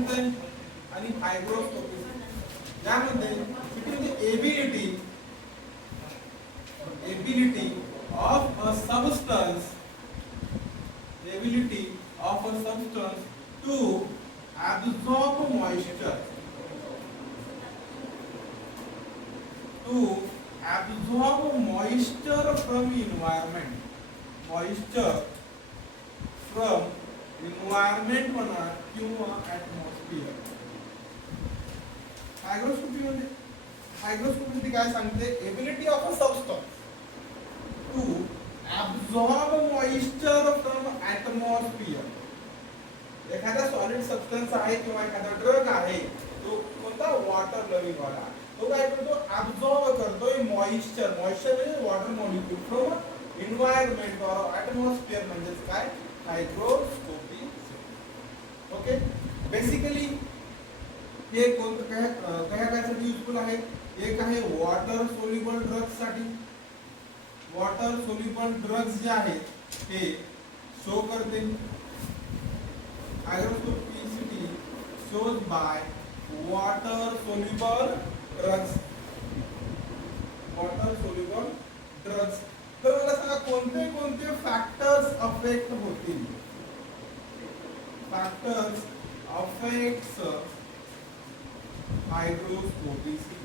सांगतंय आणि हायग्रोस्कोपी यामध्ये ability of a substance to absorb moisture from environment म्हणा किंवा atmosphere. हायग्रोस्कोपी काय सांगते? Ability of a substance to absorb moisture from atmosphere. एखादा सॉलिड सबस्टन्स आहे किंवा एखादा ड्रग आहे, तो कोणता? वॉटर लविंग वाला, तो काय करतो? ऍब्सॉर्ब करतोय मॉइश्चर म्हणजे water molecule from environment or atmosphere, म्हणजे काय? हायग्रोस्कोपी. ओके, बेसिकली हे कोणतं काय युजफुल आहे? एक आहे वॉटर सोल्युबल ड्रग्स साठी. वॉटर सोल्युबल ड्रग्स जे आहेत ते शो करते. हायग्रोस्कोपिसिटी shows by water soluble drugs. तर मला सांगा कोणते कोणते फॅक्टर्स अफेक्ट होतील? Factors affects hygroscopicity.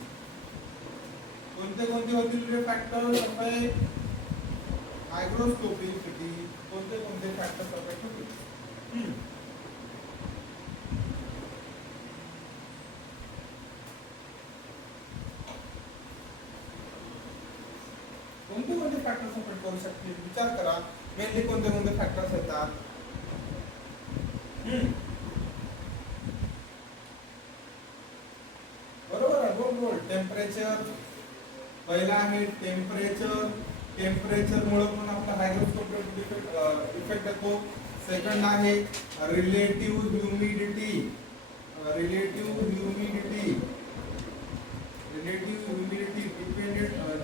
कोणते कोणते होतील फॅक्टर्स अफेक्ट हायग्रोस्कोपिसिटी? कोणते कोणते फॅक्टर्स अफेक्ट होतील? कोणते कोणते फॅक्टर्स अफेक्ट करू शकतील? विचार करा. मेनली कोणते कोणते फॅक्टर्स येतात? बरोबर आहे, बोल. टेम्परेचर पहिला आहे. टेम्परेचर मुळे पण आपला हायग्रोस्कोपिक इफेक्ट येतो. सेकंड आहे relative humidity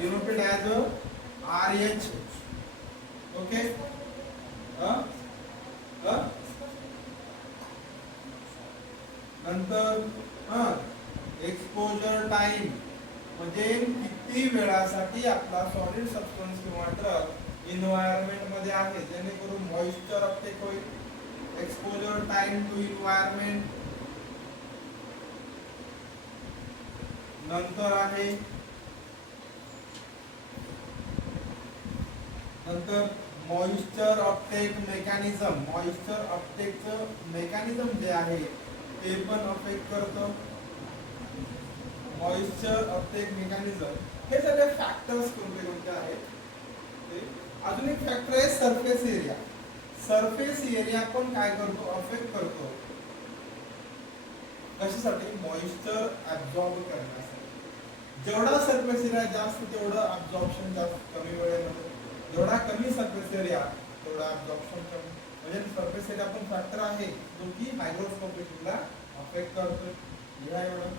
denoted as RH. Okay, नंतर एक्सपोजर टाइम, म्हणजे किती वेळासाठी आपला सॉलिड सबस्टन्स किंवा ड्रग एन्व्हायरमेंट मध्ये आहे, जेणेकरून मॉइश्चर अपटेक होईल. Exposure time to environment. नंतर मॉइश्चर अपटेक मेकॅनिझम जे आहे ते पण अफेक्ट करतं. मॉइश्चर अपटेक मेकॅनिझम, हे सगळे फॅक्टर्स कोणते कोणते आहेत? अजून एक फॅक्टर आहे सरफेस एरिया. सरफेस एरिया पण काय करतो? अफेक्ट करतो. कशासाठी? मॉइश्चर ऍब्सॉर्ब करण्यासाठी. जेवढा सरफेस एरिया जास्त तेवढं ऍब्सॉर्प्शन जास्त कमी वेळेमध्ये. जेवढा कमी सरफेस एरिया तेवढा ऍब्सॉर्प्शन कमी. म्हणजे सरफेस एरिया पण फॅक्टर आहे जो की हायग्रोस्कोपिकला अफेक्ट करतो. या एवढं.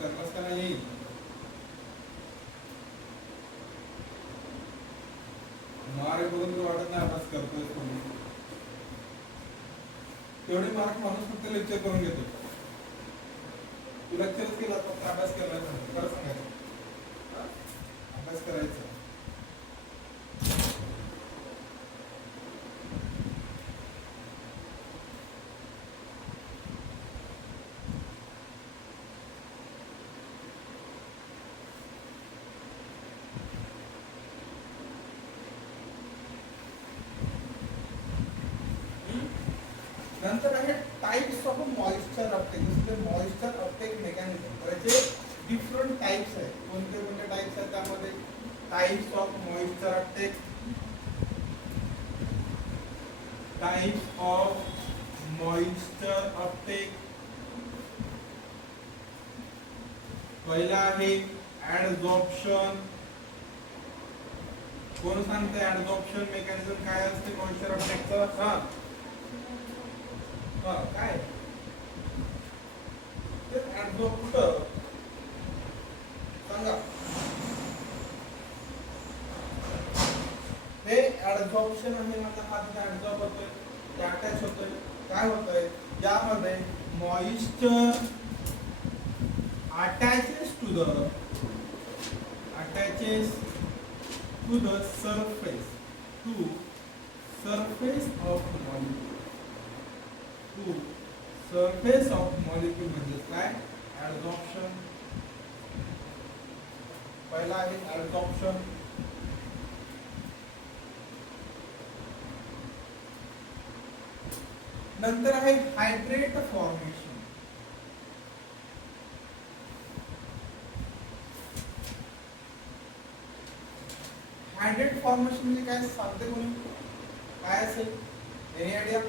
अभ्यास का नाही? मार्क बघून तू वाटत नाही अभ्यास करतोय. तेवढे मार्क माणूस फक्त लेक्चर करून घेतो. तू लेक्चरच केला, फक्त अभ्यास केला नाही. खरं सांगायचं, अभ्यास करायचा. नंतर आहे टाइप्स ऑफ मॉइश्चर अपटेक. जसं मॉइश्चर अपटेक मेकॅनिझम, त्याचे डिफरंट टाइप्स आहेत. कोणते कोणते टाइप्स आहेत त्यामध्ये? Types of moisture Uptake, types of moisture Uptake. पहिला आहे ऍडझॉर्प्शन. कोण सांगते ऍडझॉर्प्शन मेकॅनिझम काय असते मॉइश्चर अपटेकचं? काय ते ऍडझॉर्ब कुठं सांगा. हे ऍडझॉर्प्शन आहे. माझा हात ऍडझॉर्ब होतोय, ते अटॅच होतोय. काय होतंय यामध्ये? Moisture attaches to the surface of molecule म्हणजे काय? ऍडझॉर्प्शन. पहिला आहे ऍडझॉर्प्शन. नंतर आहे हायड्रेट फॉर्मेशन. हायड्रेट फॉर्मेशन म्हणजे काय सांगते कोणी? काय असेल? Any idea?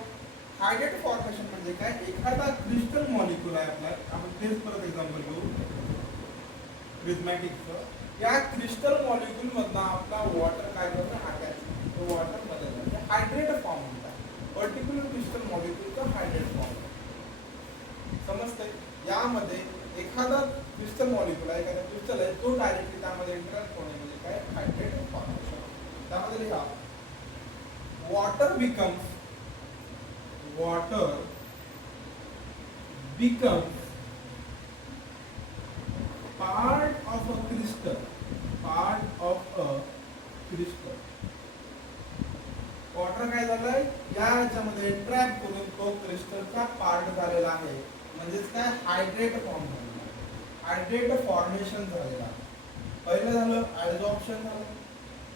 हायड्रेट फॉर्मेशन म्हणजे काय? एखादा क्रिस्टल मॉलिक्यूल आहे आपला, आपण तेच परत एक्झाम्पल घेऊ प्रिझमॅटिकचं. या क्रिस्टल मॉलिक्यूल मधनं आपला वॉटर काय करतं? अटॅच. तो वॉटर बदलला, हायड्रेट फॉर्म होता. पर्टिक्युलर क्रिस्टल मॉलिक्यूलचा हायड्रेट फॉर्म. समजतंय? यामध्ये एखादा क्रिस्टल मॉलिक्यूल आहे, एखादा क्रिस्टल आहे, तो डायरेक्टली त्यामध्ये इंटरॅक्ट होणे म्हणजे काय? Hydrate formation. त्यामध्ये लिहा water becomes part of a crystal. Water काय झालंय? याच्यामध्ये ट्रॅप करून तो क्रिस्टलचा पार्ट झालेला आहे. म्हणजेच काय? हायड्रेट फॉर्म झालेला, हायड्रेट फॉर्मेशन झालेला. पहिलं झालं ऍडझॉर्प्शन झालं.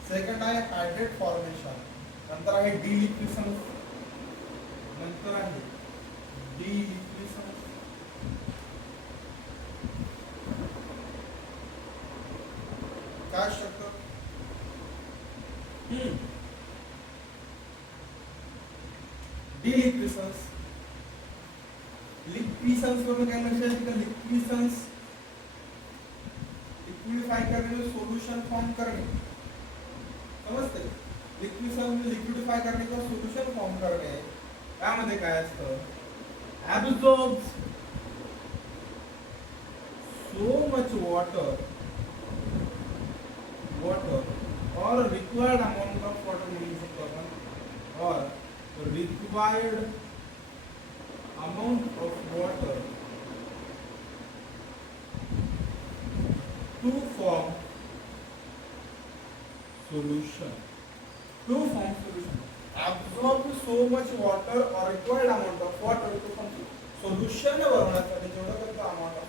सेकंड आहे हायड्रेट फॉर्मेशन. नंतर आहे डिलिक्विसन्स. काय शब्द? डिलिक्विसन्स. लिक्विसन्स वरून काय लक्षात येतं का? लिक्विसन्स लिक्विडिफाय करणे, सोल्युशन फॉर्म करणे. समजते? लिक्विसन्स लिक्विडिफाय करणे किंवा सोल्युशन फॉर्म करणे. यामध्ये काय असतं? ऍब्सॉर्ब्स so much water or required amount of water म्हणू शकतो आपण, or required amount of water to form solution. Absorb so much water or required amount of water to form solution बनवण्यासाठी जेवढं करतो amount of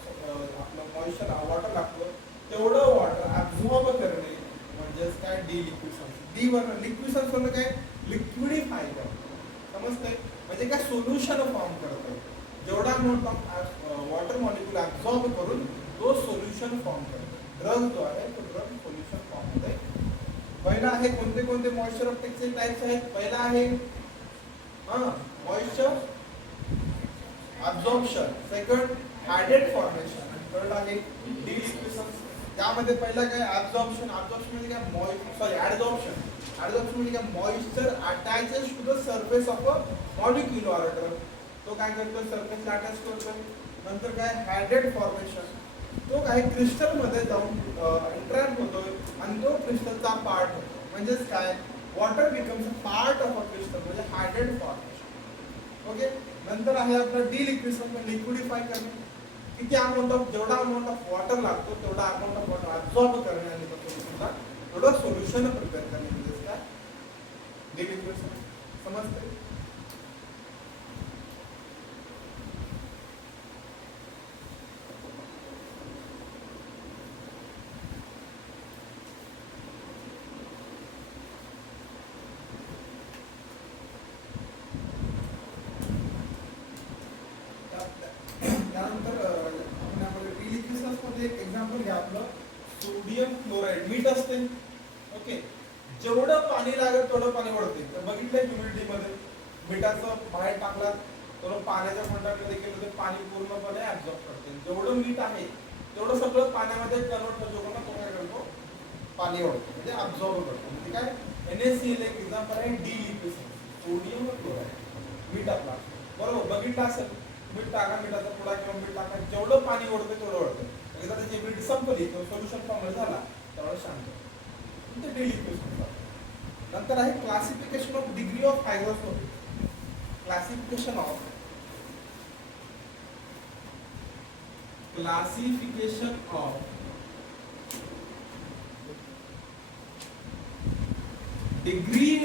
आपलं मॉइश्चर वॉटर लागतं तेवढं water absorb करणे म्हणजेच काय? डिलिक्विसन्स. डी वर लिक्विसन्स म्हणजे काय? लिक्विडिफाय करणे. समजतंय? म्हणजे काय? सोल्युशन फॉर्म करतं. जेवढा amount of water molecule absorb करून तो सोल्युशन फॉर्म करतो. ड्रग जो आहे तो ड्रग सोल्युशन फॉर्म होते. पहिला आहे कोणते कोणते मॉइश्चर अपटेकचे टाइप्स आहेत? पहिला आहे moisture absorption. Second hydrate formation. आणि थर्ड आहे डिलिक्विसन्स. त्यामध्ये पहिला काय? ऍब्सॉर्प्शन. ऍब्सॉर्प्शन म्हणजे काय? ऍडझॉर्प्शन. ऍडझॉर्प्शन म्हणजे काय? Moisture attaches to the surface of a molecule or drug. तो काय करतो? सरफेसला अटॅच करतो. नंतर काय? Hydrate formation. तो काय? क्रिस्टल मध्ये जाऊन इंटरॅक्ट होतोय आणि तो क्रिस्टलचा पार्ट होतो. म्हणजेच काय? Water becomes a part of a crystal म्हणजे हायड्रेट फॉर्मेशन. ओके. नंतर आहे आपलं डिलिक्विसन. लिक्विडिफाय करणे. किती अमाऊंट ऑफ जेवढा अमाऊंट ऑफ वॉटर लागतो तेवढा अमाऊंट ऑफ वॉटर ऍब्सॉर्ब करणे आणि थोडं सोल्युशन प्रिपेअर करणे म्हणजेच काय? डिलिक्विसन. समजतंय? मीठ असते. ओके, जेवढं पाणी लागेल तेवढं पाणी ओढते. तर बघितलं ह्युमिडिटी मध्ये मिठाचं बाहेर टाकला तर पाण्याच्या कॉन्टॅक्ट मध्ये गेलं तर पाणी पूर्णपणे ऍब्झॉर्ब करते. जेवढं मीठ आहे तेवढं सगळं पाण्यामध्ये कन्वर्ट होतो ना, तो काय करतो, पाणी ओढतो म्हणजे ऍब्झॉर्ब करतो. म्हणजे काय, NaCl एक एक्झाम्पल आहे डिलिक्विशन, सोडियम क्लोराईड. मीठ आपला बरोबर बघितलं असेल, मीठ टाका, मिठाचा पुडा किंवा मीठ टाका, जेवढं पाणी ओढतं तेवढं ओढतं. एकदा त्याची मीठ संपली किंवा सोल्युशन फॉर्म झाला त्यावेळेस शांत, म्हणजे डिलिक्विशन. नंतर आहे classification of degree of hygroscopy. Classification of degree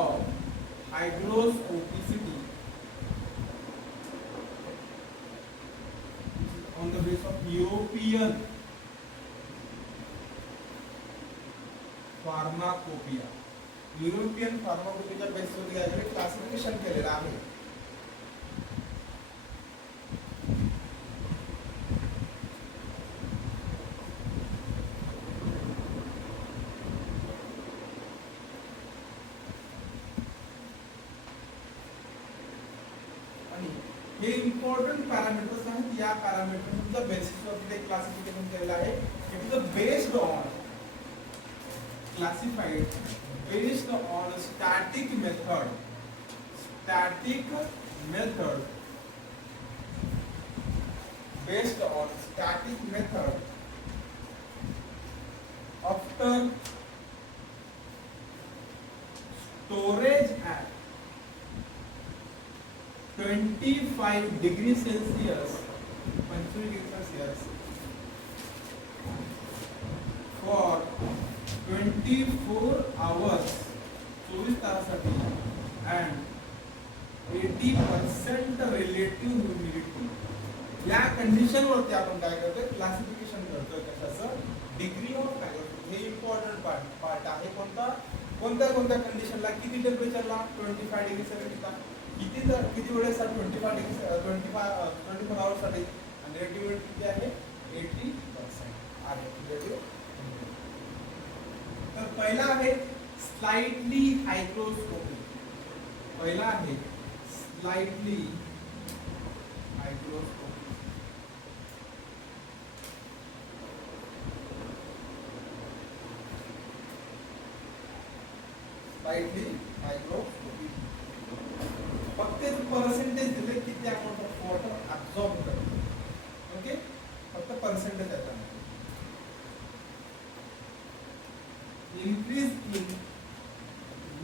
of hygroscopicity on the basis of European pharmacopoeia. European फार्माकोपियाच्या बेसवर याकडे क्लासिफिकेशन केलेलं आहे. हे इम्पॉर्टंट पॅरामीटर्स आहेत. या पॅरामीटरच्या बेसिसवर ते क्लासिफिकेशन केलेलं आहे. It is based on classified based on static method after storage at 25 degrees Celsius for 24 hours 24 तासासाठी and 80% रिलेटिव्ह ह्युमिडिटी. या कंडिशन वरती आपण काय करतोय, क्लासिफिकेशन करतोय कशाचं, डिग्री ऑफ हायग्रोस्कोपी. हे इम्पॉर्टंट पार्ट आहे. कोणत्या कंडिशनला, किती टेम्परेचरला, 25 डिग्री सेल्सिअसला, किती वेळेसाठी, 24 आवर्स साठी, आणि रिलेटिव्ह किती आहे, 80% आहे रिलेटिव्ह. तर पहिला आहे स्लाइटली हायग्रोस्कोपी. स्लाइटली हायग्रोस्कोपी. फक्त पर्सेंटेज दिले किती अमाऊंट ऑफ वॉटर ऍब्सॉर्ब करते. ओके, फक्त पर्सेंटेज आहे. Increase in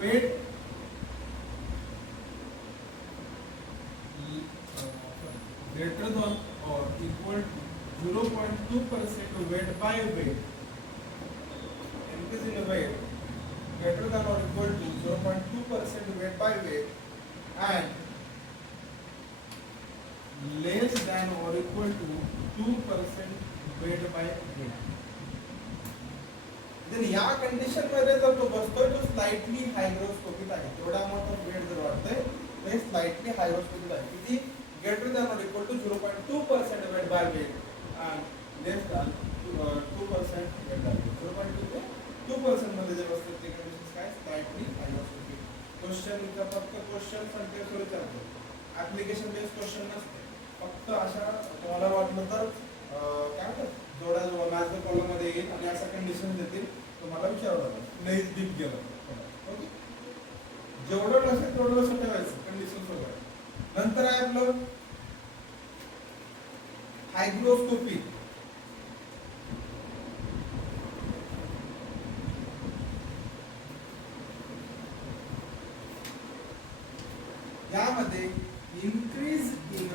weight greater than or equal to 0.2% weight by weight. Increase in weight greater than or equal to 0.2% weight by weight and less than or equal to 2% weight by weight. या condition मध्ये जर तो बसतोय तो slightly hygroscopic आहे. तेवढा amount of weight जर वाढतंय ते स्लाइटली हायग्रोस्कोपिक आहे. किती, greater than or equal to 0.2% weight by weight आणि less than 2% weight by weight. 0.2 ते 2% मध्ये जे बसतात ते कंडिशन काय, स्लाइटली हायग्रोस्कोपिक. क्वेश्चन इथं फक्त क्वेश्चन संख्या सुरू चालतो, ऍप्लिकेशन बेस्ड क्वेश्चन नसते. फक्त अशा तुम्हाला वाटलं तर काय म्हणतात, जोडा मॅथ्स कॉलम मध्ये येईल आणि अशा कंडिशन देतील, तुम्हाला विचारावं लागेल. लई डीप गेलं. ओके, जेवढं लक्षात तेवढं लक्षात ठेवायचं कंडिशन सोबत. नंतर आहे आपलं हायग्रोस्कोपी. यामध्ये increase in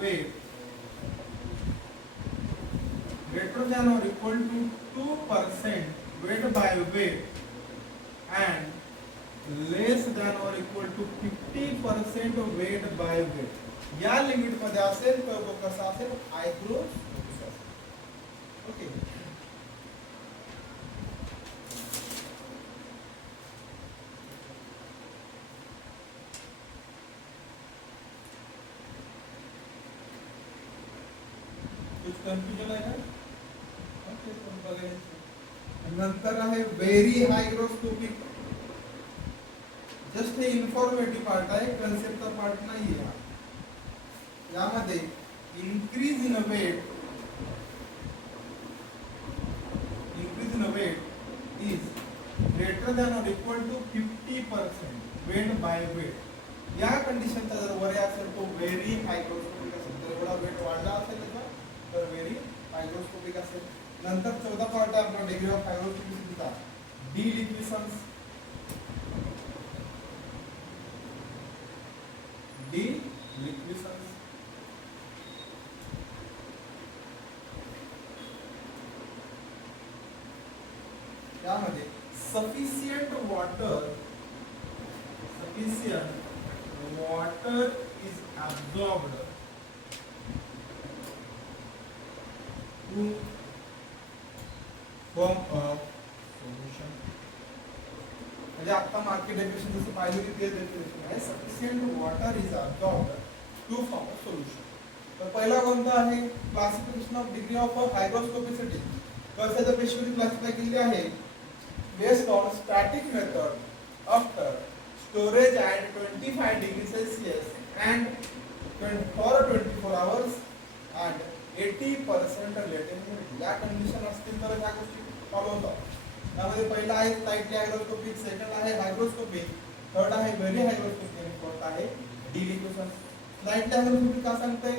weight greater than or equal to 2% weight by weight and less than or equal to 50% weight by weight. या लिमिट मध्ये असेल तर तो कसा असेल, हायग्रोस्कोपिक असेल. ओके, कन्फ्युजन आहे का? ओके, बघायचं. नंतर आहे व्हेरी हायग्रोस्कोपिक. जस्ट हे इन्फॉर्मेटिव्ह पार्ट आहे, कन्सेप्टचा पार्ट नाही आहे. यामध्ये increase in weight is greater than or equal to 50% weight by weight. या कंडिशनचा जर वर असेल तो व्हेरी हायग्रोस्कोपिक असेल. जर एवढा वेट वाढला असेल त्याचा तर व्हेरी हायग्रोस्कोपिक असेल. नंतर 14 पार्ट आहे आपला डिग्री ऑफ हायग्रोस्कोपिसिटीचा. डिलिक्विसन्स. डिलिक्विसन्स यामध्ये sufficient water is absorbed to form a solution. म्हणजे आता मार्केट डेफिनेशन जसं पाहिलं की ते डेफिनेशन आहे, sufficient water is absorbed to form a solution. तर पहिला कोणता आहे? Classification of degree of hygroscopicity. कशाच्या बेसिसवर क्लासिफाय केली आहे? Based on static method after storage at 25 degrees Celsius and for 24 hours and 80% latent humidity. या कंडिशन असतील तर ह्या गोष्टी फॉलो होतात. त्यामध्ये पहिला आहे स्लाइटली हायग्रोस्कोपिक, सेकंड आहे हायग्रोस्कोपिक, थर्ड आहे व्हेरी हायग्रोस्कोपिक आणि फोर्थ आहे डिलिक्विशन. स्लाइटली हायग्रोस्कोपिक का सांगते?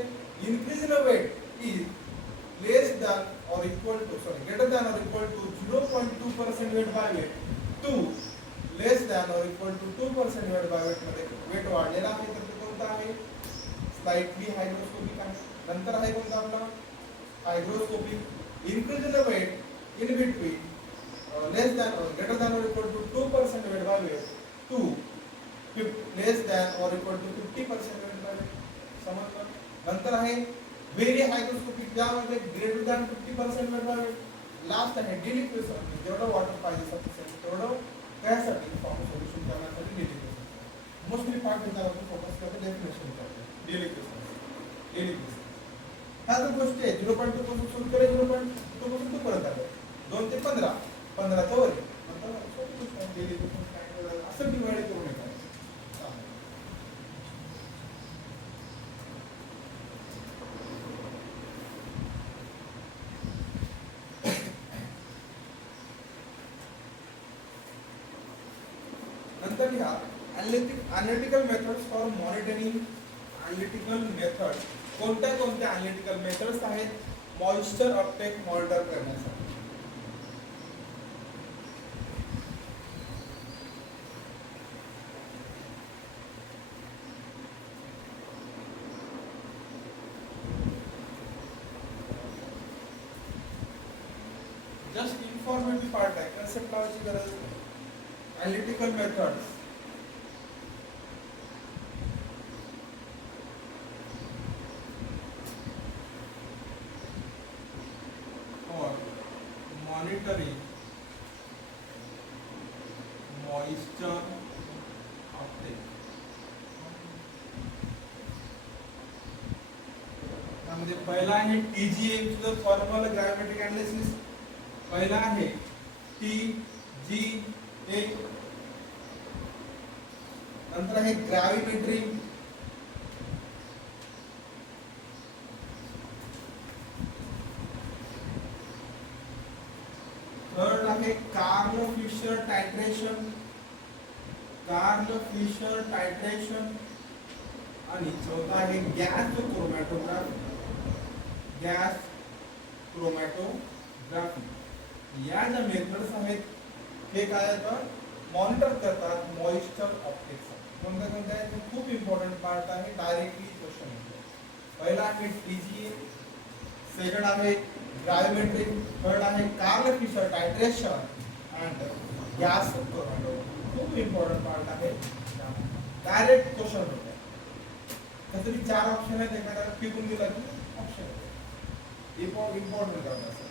Increase in weight is less than or equal to greater than or equal to 0.2% weight by weight to less than or equal to 2% weight by weight मध्ये weight वाढलेला आहे. तर ते कोणता आहे? स्लाइटली हायग्रोस्कोपिक आहे. नंतर आहे कोणता आपला? Hygroscopic. Increase in weight in between less than or greater than or equal to 2% weight by weight to less than or equal to 50% weight by weight. समजलं? नंतर आहे व्हेरी हायग्रोस्कोपिक, ज्यामध्ये greater than 50% weight by weight. Last आहे deliquescence, जेवढं water पाहिजे sufficient तेवढं त्यासाठी form solution करण्यासाठी डिलिक्विशन. मोस्टली पार्ट त्याच्यावर आपण फोकस करतो, डेफिनेशन करतो. डिलिक्विशन ह्या जर गोष्टी आहे 0.2 पासून सुरू केलं, 0.2 पासून 2 पर्यंत आलं, 2 ते 15, 15 च्या वर असं डिवाइड करू नका. नंतर या analytical methods for monitoring. Analytical method कोणत्या कोणत्या एनालिटिकल मेथड्स आहेत मॉइश्चर अपटेक मॉनिटर करण्यासाठी? जस्ट इन्फॉर्मेटिव्ह पार्ट आहे, कन्सेप्ट लावायची गरज नाही. Analytical methods for monitoring moisture uptake. त्यामध्ये पहिला आहे TGA थर्मल ग्रॅव्हिमेट्रिक एनालिसिस. पहिला आहे TGA. नंतर आहे ग्रॅव्हिमेट्री. थर्ड आहे कार्ल फिशर टायट्रेशन. आणि चौथा आहे गॅस क्रोमॅटोग्राफी. या ज्या मेथड्स आहेत हे काय मॉनिटर करतात मॉइश्चर ऑप्टिक्स. कोणत्या कोणत्या आहेत? खूप इम्पॉर्टंट पार्ट आहे, डायरेक्टली क्वेश्चन येतो. पहिला आहे TGA, सेकंड आहे ग्रॅव्हिमेट्री, थर्ड आहे Karl Fischer titration and gas chromatography. खूप इम्पॉर्टंट पार्ट आहे, डायरेक्ट क्वेश्चन होते. तसं 4 ऑप्शन आहेत, एखाद्याला पिकून दिला की ऑप्शन इम्पॉर्टंट करण्यासाठी.